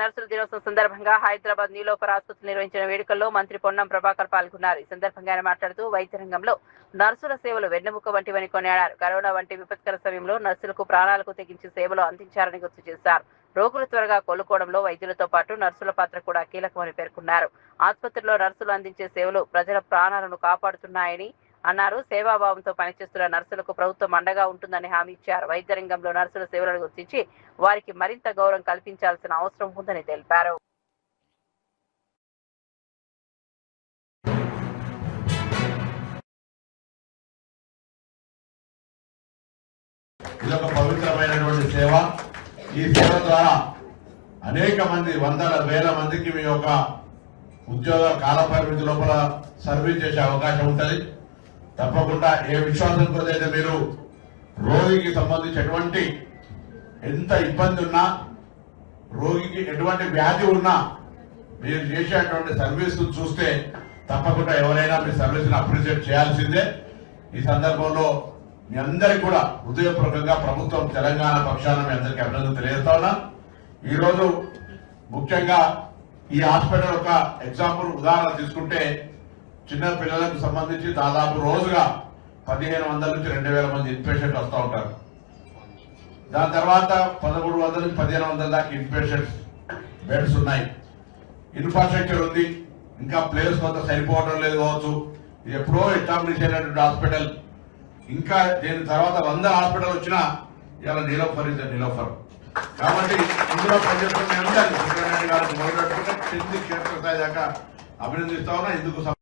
నర్సుల దినోత్సవం సందర్భంగా హైదరాబాద్ నీలోఫర్ ఆసుపత్రి నిర్వహించిన వేడుకల్లో మంత్రి పొన్నం ప్రభాకర్ పాల్గొన్నారు. ఈ సందర్భంగా ఆయన మాట్లాడుతూ వైద్య రంగంలో నర్సుల సేవలు వెన్నెముక వంటివని కొనియాడారు. కరోనా వంటి విపత్కర సమయంలో నర్సులకు ప్రాణాలకు తెగించి సేవలు అందించారని గుర్తు చేశారు. రోగులు త్వరగా కోలుకోవడంలో వైద్యులతో పాటు నర్సుల పాత్ర కూడా కీలకమని పేర్కొన్నారు. ఆసుపత్రిలో నర్సులు అందించే సేవలు ప్రజల ప్రాణాలను కాపాడుతున్నాయని అన్నారు. సేవాభావంతో పనిచేస్తున్న నర్సులకు ప్రభుత్వం అండగా ఉంటుందని హామీ ఇచ్చారు. వైద్య రంగంలో నర్సుల సేవలను గుర్తించి వారికి మరింత గౌరవం కల్పించాల్సిన అవసరం ఉందని తెలిపారు. ఇదొక పవిత్రమైనటువంటి సేవ. ఈ సేవ ద్వారా అనేక మంది వందల వేల మందికి మీ యొక్క ఉద్యోగ కాల పరిమితి లోపల సర్వీస్ చేసే అవకాశం ఉంటుంది. తప్పకుండా ఏ విశ్వాసం కొద్దైతే మీరు రోగికి సంబంధించి ఎటువంటి ఎంత ఇబ్బంది ఉన్నా, రోగికి ఎటువంటి వ్యాధి ఉన్నా మీరు చేసేటువంటి సర్వీస్ చూస్తే తప్పకుండా ఎవరైనా మీ సర్వీస్ని అప్రిషియేట్ చేయాల్సిందే. ఈ సందర్భంలో మీ అందరికీ కూడా హృదయపూర్వకంగా ప్రభుత్వం తెలంగాణ పక్షాన మీ అందరికీ అభినందనలు తెలియజేస్తా ఉన్నా. ఈరోజు ముఖ్యంగా ఈ హాస్పిటల్ ఒక ఎగ్జాంపుల్ ఉదాహరణ తీసుకుంటే చిన్న పిల్లలకు సంబంధించి దాదాపు రోజుగా 1500 నుంచి 2000 మంది ఇన్పేషెంట్ వస్తూ ఉంటారు. దాని తర్వాత 1300 నుంచి 1500 దాకా ఇన్పేషెంట్స్ బెడ్స్ ఉన్నాయి. ఇన్ఫ్రాస్ట్రక్చర్ ఉంది, ఇంకా ప్లేస్ కొంత సరిపోవడం లేదు కావచ్చు. ఇది ఎప్పుడో ఎస్టాబ్లిష్ అయినటువంటి హాస్పిటల్. ఇంకా దీని తర్వాత 100 హాస్పిటల్ వచ్చినా ఇలా నీలోఫర్ ఇస్ నీలోఫర్. కాబట్టి ఇందులో పనిచేస్తున్న అందరూ గారికి మొదలుపెట్టుకుంటే కింది క్షేత్రస్థాయి దాకా అభినందిస్తా ఉన్నా. ఇందుకు